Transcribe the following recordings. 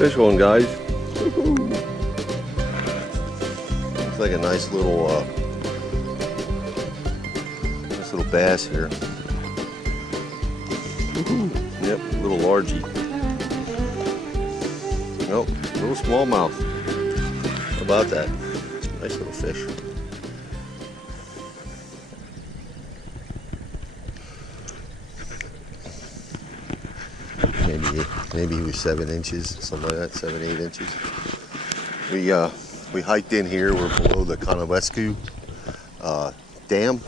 Fish one, guys. Looks like a nice little bass here. Yep, little largie. Nope, little smallmouth. How about that? Nice little fish. Maybe he was 7 inches, something like that, 7, 8 inches. We hiked in here. We're below the Conawesque Dam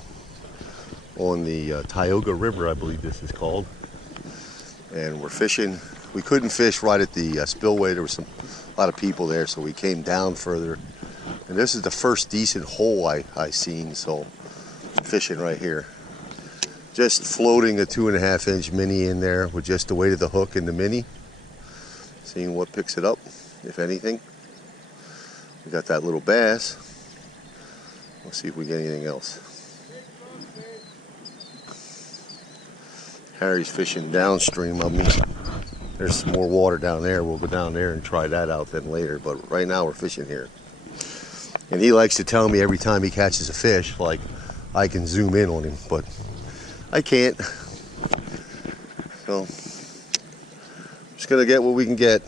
on the Tioga River, I believe this is called. And we're fishing. We couldn't fish right at the spillway. There was a lot of people there, so we came down further. And this is the first decent hole I seen, so fishing right here. Just floating a 2.5-inch mini in there with just the weight of the hook and the mini. Seeing what picks it up, if anything. We got that little bass. Let's see if we get anything else. Harry's fishing downstream of me. There's some more water down there. We'll go down there and try that out then later. But right now we're fishing here. And he likes to tell me every time he catches a fish, like I can zoom in on him, but I can't. So, just gonna get what we can get.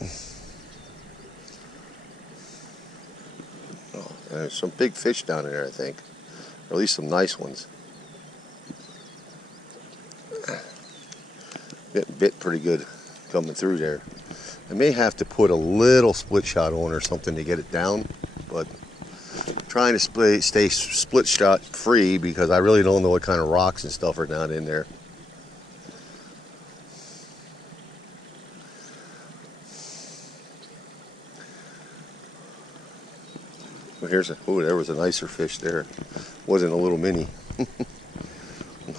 Oh, there's some big fish down there, I think. Or at least some nice ones. Getting bit pretty good coming through there. I may have to put a little split shot on or something to get it down, but I'm trying to stay split shot free because I really don't know what kind of rocks and stuff are down in there. Well, there was a nicer fish there. Wasn't a little mini.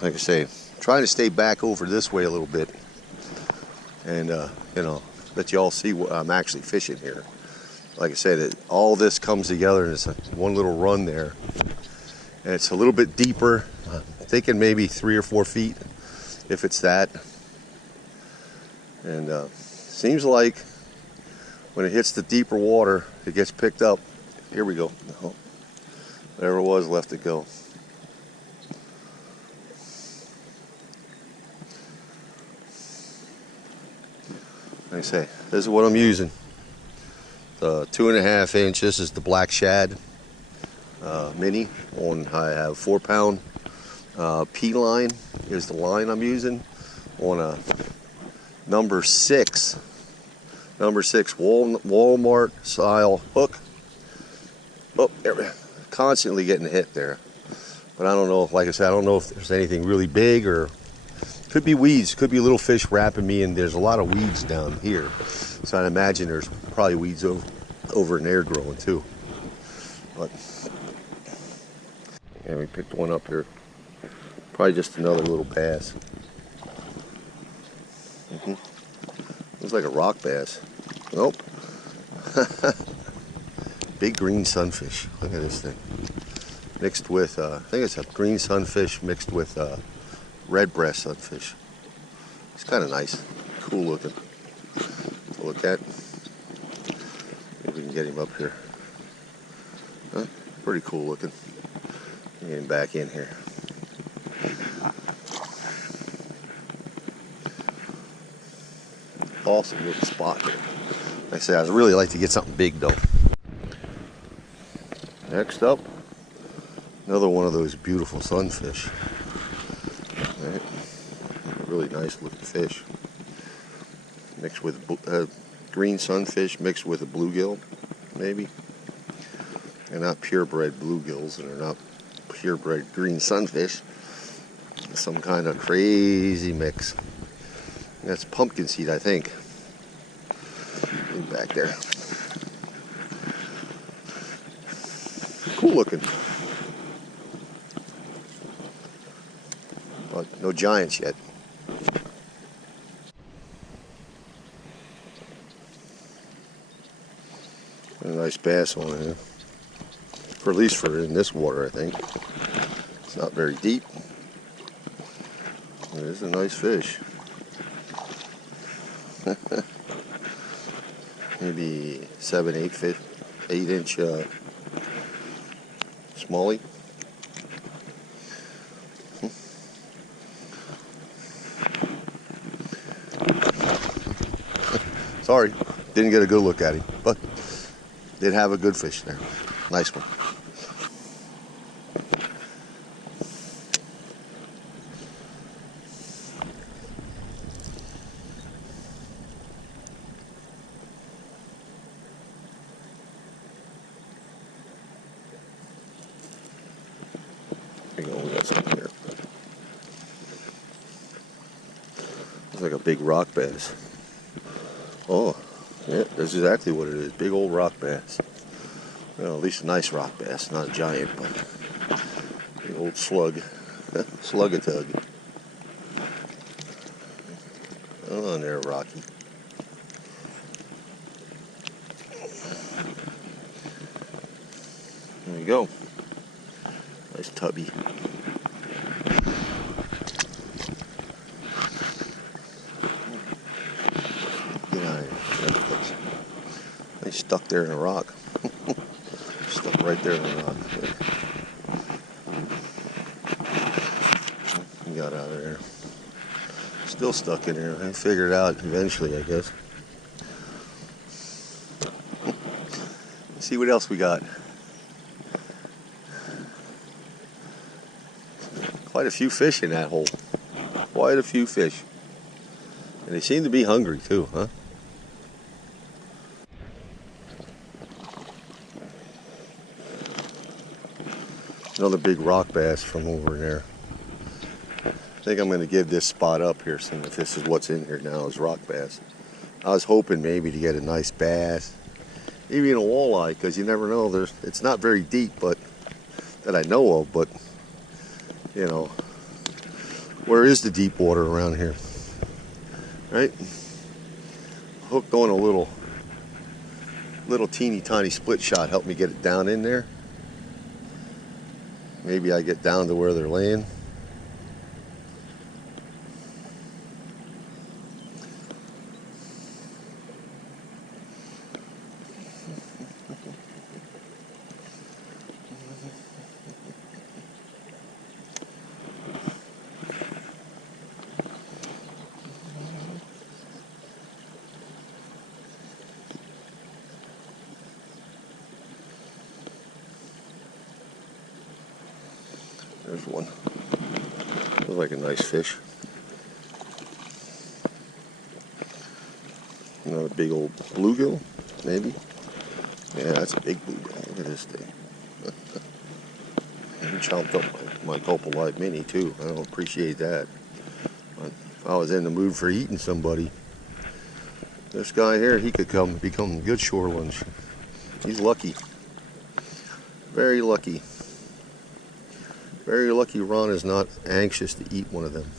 Like I say, trying to stay back over this way a little bit, and let you all see what I'm actually fishing here. Like I said, all this comes together and it's one little run there, and it's a little bit deeper. I'm thinking maybe 3 or 4 feet, if it's that. And seems like when it hits the deeper water, it gets picked up. Here we go. Oh, there it was, left it go. Like I say, this is what I'm using. The 2.5-inch. This is the black shad mini. I have 4-pound P line is the line I'm using on a number 6 Walmart style hook. Oh, constantly getting hit there. But I don't know. Like I said, I don't know if there's anything really big or. Could be weeds, could be little fish wrapping me, and there's a lot of weeds down here. So I'd imagine there's probably weeds over in there growing too. But yeah, we picked one up here. Probably just another little bass. Looks like a rock bass. Nope. Big green sunfish. Look at this thing. Mixed with, I think it's a green sunfish mixed with red breast sunfish. It's kind of nice, cool looking to look at. Maybe we can get him up here. Huh? Pretty cool looking. Get him back in here. Awesome little spot here. Like I said, I'd really like to get something big though. Next up, another one of those beautiful sunfish. Right. Really nice looking fish. Mixed with green sunfish mixed with a bluegill, maybe. They're not purebred bluegills, and they're not purebred green sunfish. Some kind of crazy mix. That's pumpkin seed, I think. Back there. Cool looking. But no giants yet. A nice bass on it, for at least for in this water, I think. It's not very deep. It is a nice fish. maybe 7, 8 inch smallie. Sorry, didn't get a good look at him, but did have a good fish there. Nice one. There you go, we got something here. Looks like a big rock bass. Oh, yeah, that's exactly what it is. Big old rock bass. Well, at least a nice rock bass, not a giant, but big old slug. Slug-a-tug. Oh, there, Rocky. There you go. Nice tubby. Get out of here. They stuck there in a rock. Stuck right there in the rock. He got out of there. Still stuck in there. I figured it out eventually, I guess. Let's see what else we got. Quite a few fish in that hole. Quite a few fish. And they seem to be hungry too, huh? Another big rock bass from over there. I think I'm going to give this spot up here, seeing if this is what's in here now, is rock bass. I was hoping maybe to get a nice bass, even a walleye, because you never know. It's not very deep, but that I know of, but you know, where is the deep water around here? Right? Hooked on a little teeny tiny split shot helped me get it down in there. Maybe I get down to where they're laying. There's one. Looks like a nice fish. Another big old bluegill, maybe. Yeah, that's a big bluegill. Look at this thing. He chomped up my Copal Light Mini too. I don't appreciate that. But if I was in the mood for eating somebody, this guy here, he could become a good shore lunch. He's lucky. Very lucky. Very lucky Ron is not anxious to eat one of them.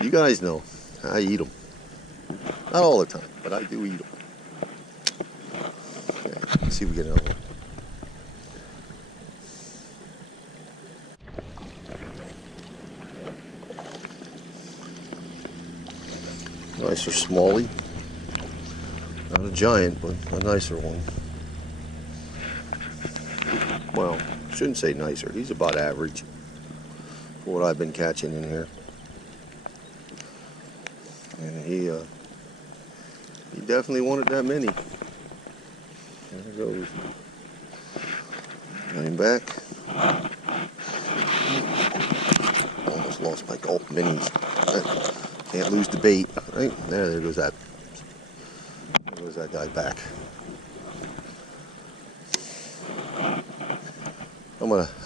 You guys know, I eat them. Not all the time, but I do eat them. Okay, let's see if we get another one. Nicer smallie. Not a giant, but a nicer one. Well, shouldn't say nicer. He's about average for what I've been catching in here. And he definitely wanted that mini. There it goes. Got him back. Almost lost my gulp minis. Can't lose the bait. Right there goes that. There goes that guy back.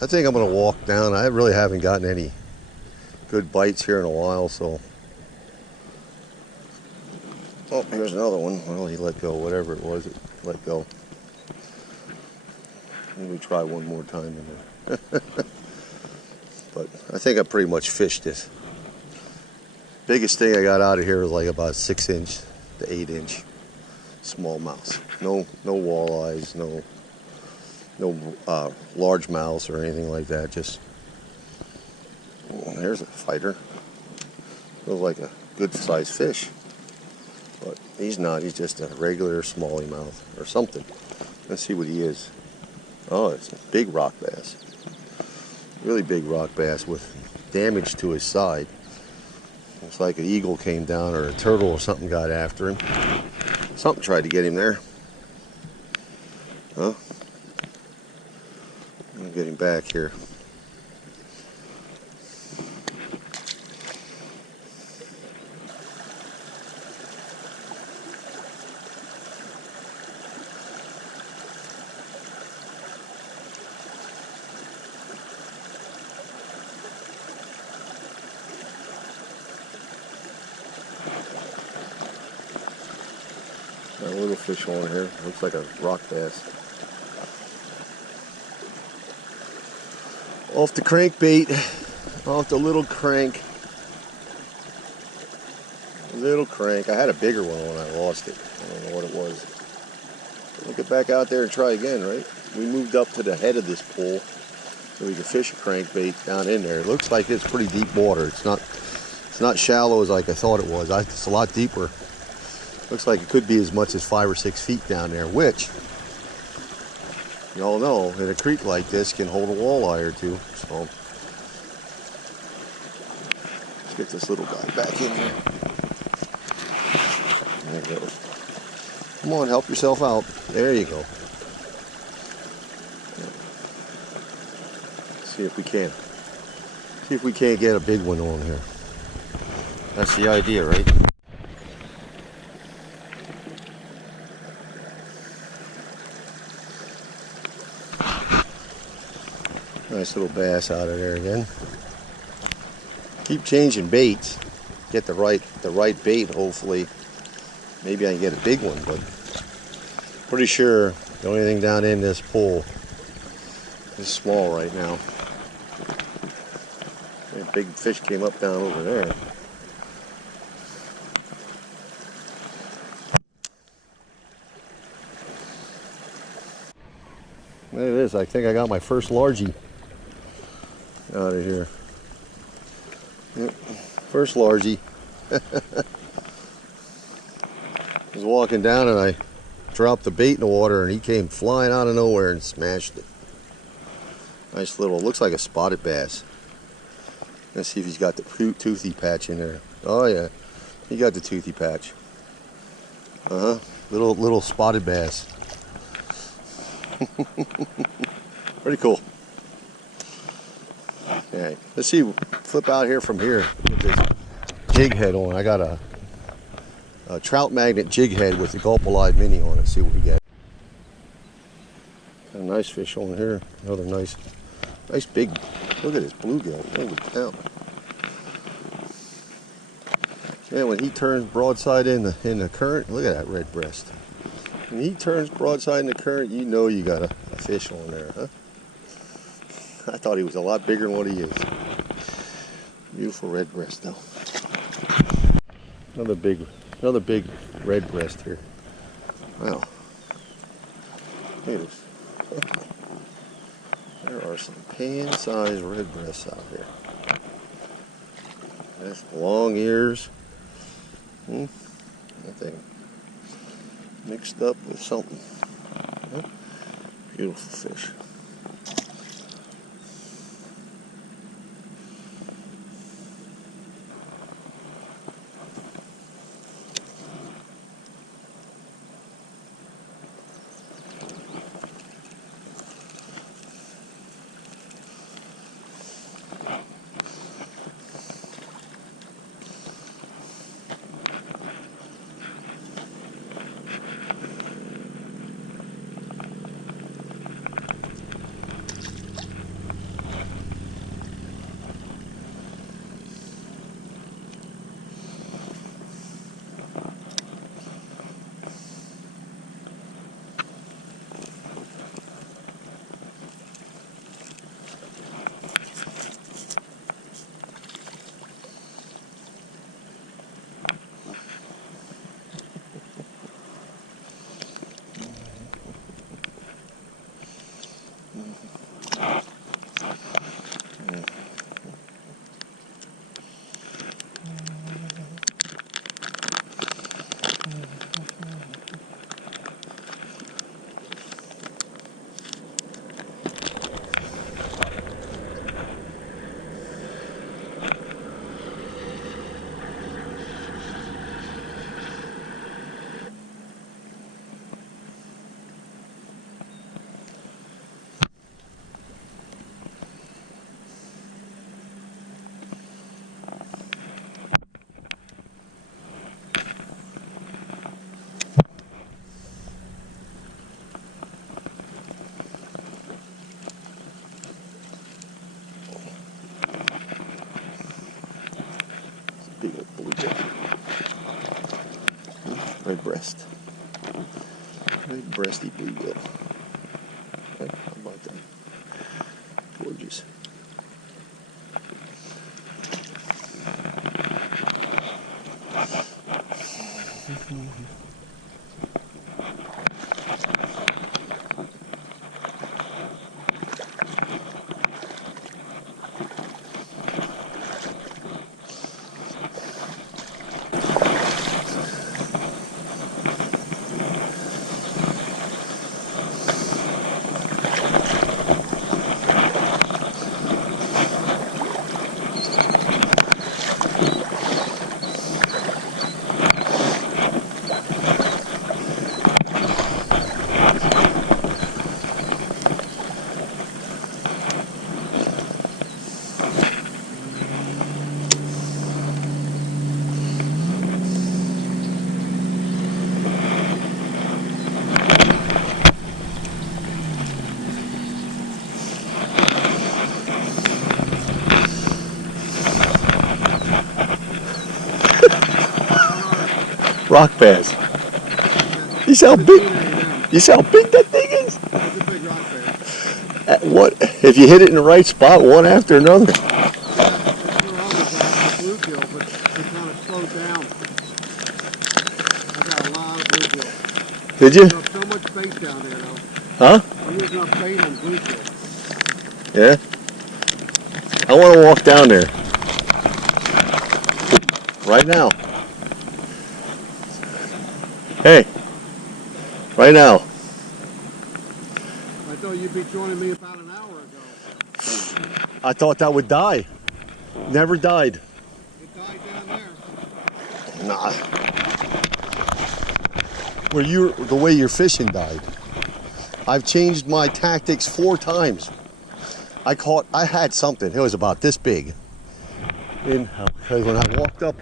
I think I'm gonna walk down. I really haven't gotten any good bites here in a while, so. Oh, here's another one. Well, he let go. Whatever it was, it let go. Maybe try one more time in there. But I think I pretty much fished this. Biggest thing I got out of here was like about 6 inch to 8 inch smallmouth. No walleyes, no largemouths or anything like that. Just, oh, there's a fighter. Looks like a good sized fish. But he's not. He's just a regular smallmouth or something. Let's see what he is. Oh, it's a big rock bass. Really big rock bass with damage to his side. Looks like an eagle came down or a turtle or something got after him. Something tried to get him there. Huh? I'm getting back here. Got a little fish on here. Looks like a rock bass. Off the crankbait. Off the little crank. Little crank. I had a bigger one when I lost it. I don't know what it was. We'll get back out there and try again, right? We moved up to the head of this pool so we can fish a crankbait down in there. It looks like it's pretty deep water. It's not shallow as like I thought it was. It's a lot deeper. Looks like it could be as much as 5 or 6 feet down there, which, y'all know, in a creek like this can hold a walleye or two. So, let's get this little guy back in here. There he goes. Come on, help yourself out. There you go. Let's see if we can. See if we can't get a big one on here. That's the idea, right? Nice little bass out of there again. Keep changing baits. Get the right bait, hopefully. Maybe I can get a big one, but pretty sure the only thing down in this pool is small right now. A big fish came up down over there. There it is. I think I got my first largie out of here. Yep. First largie. I was walking down and I dropped the bait in the water and he came flying out of nowhere and smashed it. Nice little, looks like a spotted bass. Let's see if he's got the toothy patch in there. Oh yeah, he got the toothy patch. Little spotted bass. Pretty cool. Okay, let's see, flip out here from here with this jig head on. I got a trout magnet jig head with the Gulp-A-Live Mini on it. See what we get. Got a nice fish on here. Another nice big, look at this bluegill. Holy cow. Yeah, when he turns broadside in the current, look at that red breast. When he turns broadside in the current, you know you got a fish on there, huh? I thought he was a lot bigger than what he is. Beautiful red breast though. Another big red breast here. Wow. Look at this. There are some pan-sized red breasts out here. That's long ears. Nothing mixed up with something. Beautiful fish. Red breast. Red breasty bluegill. How about that? Gorgeous. Rock bass. You see how big? You see how big that thing is? It's a big rock bass. What if you hit it in the right spot, one after another? Yeah, that's where I was at, the bluegill, but it kind of slowed down. I got a lot of bluegill. Did you? There's so much bait down there, though. Huh? I'm using up bait on bluegill. Yeah. I want to walk down there right now. Hey, right now. I thought you'd be joining me about an hour ago. I thought that would die. Never died. It died down there. Nah. The way you're fishing died. I've changed my tactics 4 times. I had something. It was about this big. And when I walked up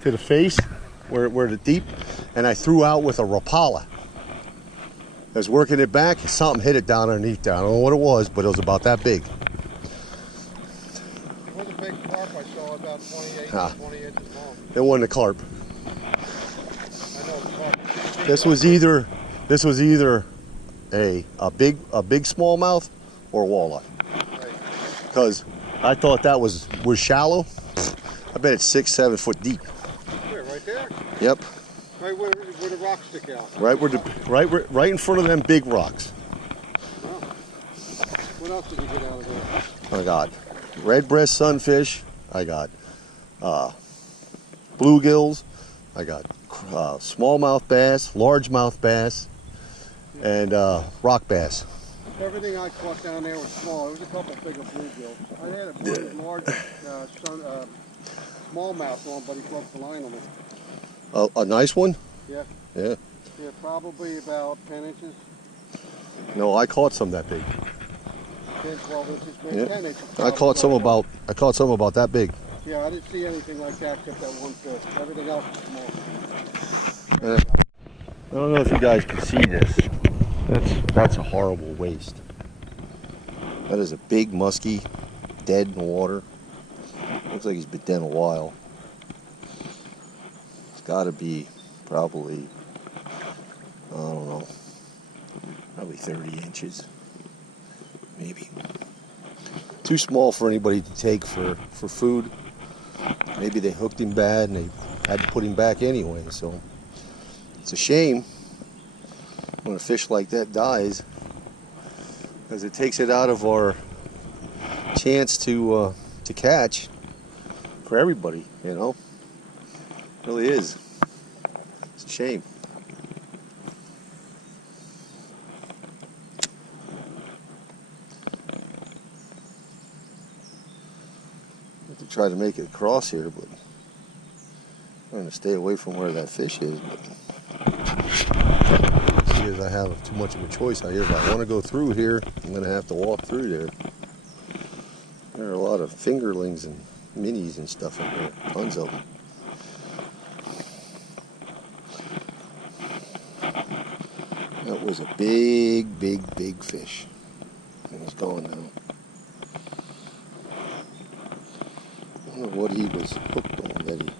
to the face, where the deep, and I threw out with a Rapala. I was working it back, something hit it down underneath there. I don't know what it was, but it was about that big. It was a big carp I saw, about 20 inches long. It wasn't a carp. I know, carp. This was either a big smallmouth or walleye. Right. Because I thought that was shallow. I bet it's 6-7 foot deep. Where, right there? Yep. Right where the rocks stick out. Right in front of them big rocks. Wow. What else did you get out of there? I got red breast sunfish. I got bluegills. I got smallmouth bass, largemouth bass, and rock bass. Everything I caught down there was small. There was a couple bigger bluegills. I had a pretty large smallmouth one, but he broke the line on me. A nice one? Yeah. Yeah. Yeah, probably about 10 inches. No, I caught some that big. 10, 12 inches, maybe Yeah. 10 inches. I caught some about that big. Yeah, I didn't see anything like that except that one fish. Everything else was small. I don't know if you guys can see this. That's a horrible waste. That is a big muskie, dead in the water. Looks like he's been dead a while. It's got to be probably, I don't know, probably 30 inches, maybe. Too small for anybody to take for food. Maybe they hooked him bad and they had to put him back anyway, so it's a shame when a fish like that dies, because it takes it out of our chance to catch for everybody, you know. It really is. It's a shame. I have to try to make it across here, but I'm trying to stay away from where that fish is. But see, as I have too much of a choice out here. If I want to go through here, I'm going to have to walk through there. There are a lot of fingerlings and minis and stuff in there. Tons of them. That was a big, big, big fish. And he's gone now. I wonder what he was hooked on that he...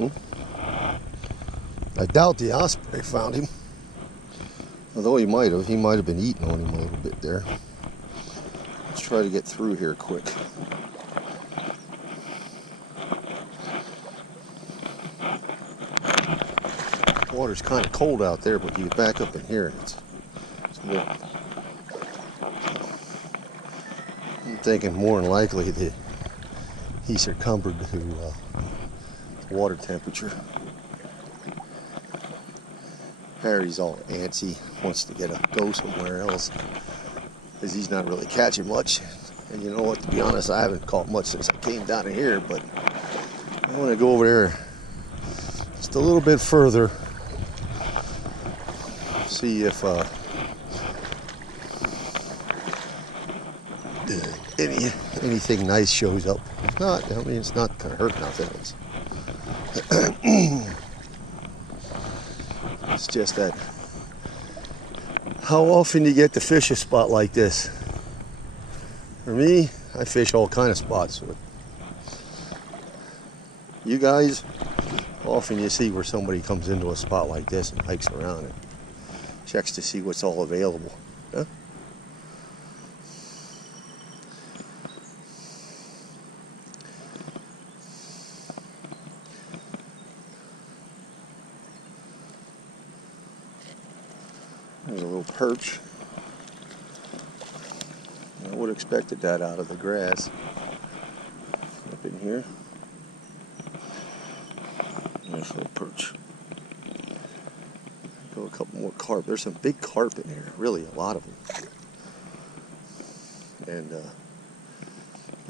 I doubt the osprey found him. Although he might have. He might have been eating on him a little bit there. Let's try to get through here quick. Water's kind of cold out there, but you get back up in here and it's warm. I'm thinking more than likely that he succumbed to water temperature. Harry's all antsy, wants to go somewhere else because he's not really catching much. And you know what, to be honest, I haven't caught much since I came down in here, but I want to go over there just a little bit further, see if anything nice shows up. If not, I mean, it's not going to hurt nothing. It's just that how often you get to fish a spot like this. For me, I fish all kind of spots. You guys, often you see where somebody comes into a spot like this and hikes around and checks to see what's all available. Huh? There's a little perch. I would have expected that out of the grass. Up in here. Nice little perch. Go a couple more carp. There's some big carp in here. Really, a lot of them. And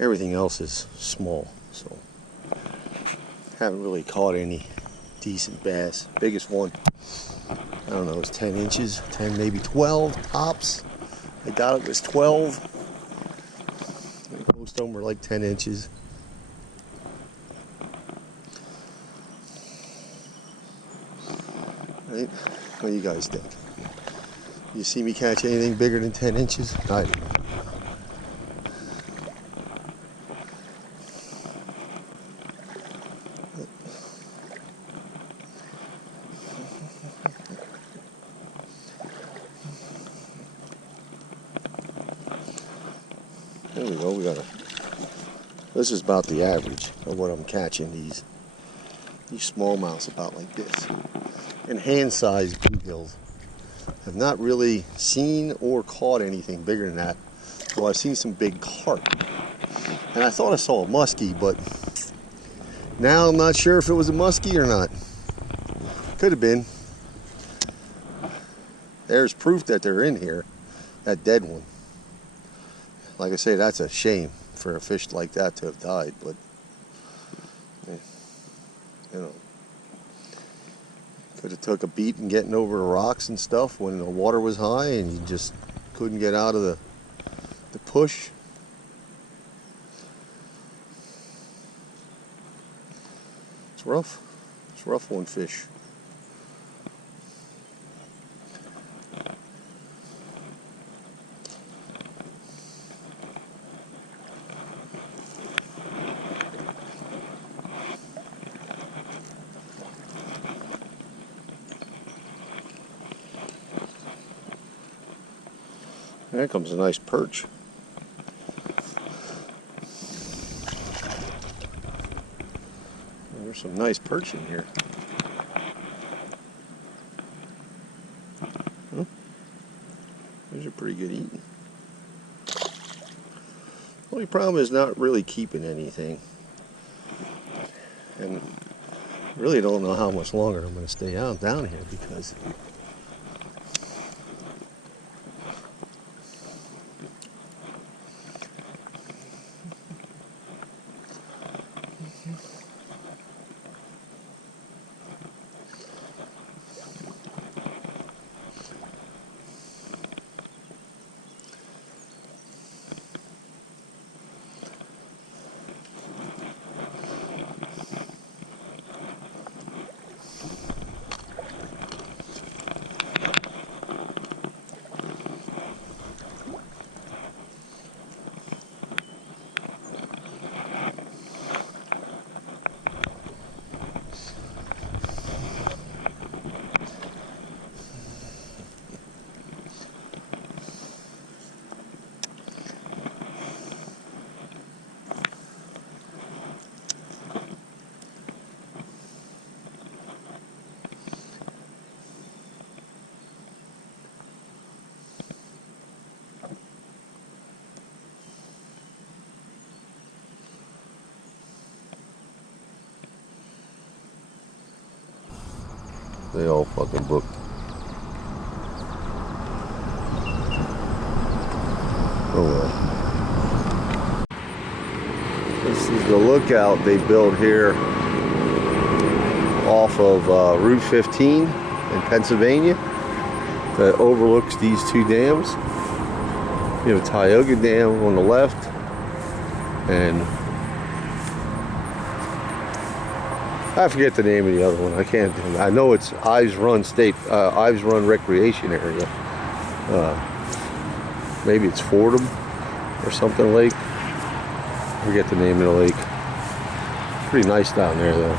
everything else is small. So haven't really caught any decent bass. Biggest one, I don't know, it's 10 inches, 10, maybe 12 tops. I doubt it was 12. Most of them were like 10 inches. Right? What do you guys think? You see me catch anything bigger than 10 inches? I do. There we go. This is about the average of what I'm catching. These smallmouths about like this, and hand-sized bluegills. I've not really seen or caught anything bigger than that. Well, I've seen some big carp, and I thought I saw a muskie, but now I'm not sure if it was a muskie or not. Could have been. There's proof that they're in here. That dead one. Like I say, that's a shame for a fish like that to have died, but you know, could have took a beating getting over the rocks and stuff when the water was high and you just couldn't get out of the push. It's rough. It's rough on fish. There comes a nice perch. There's some nice perch in here. Huh? These are pretty good eating. Only problem is not really keeping anything. And I really don't know how much longer I'm going to stay down here because They all fucking booked. Oh well. This is the lookout they built here off of Route 15 in Pennsylvania that overlooks these two dams. You have Tioga Dam on the left, and I forget the name of the other one. I know it's Ives Run Recreation Area. Maybe it's Fordham or something lake. I forget the name of the lake. Pretty nice down there though.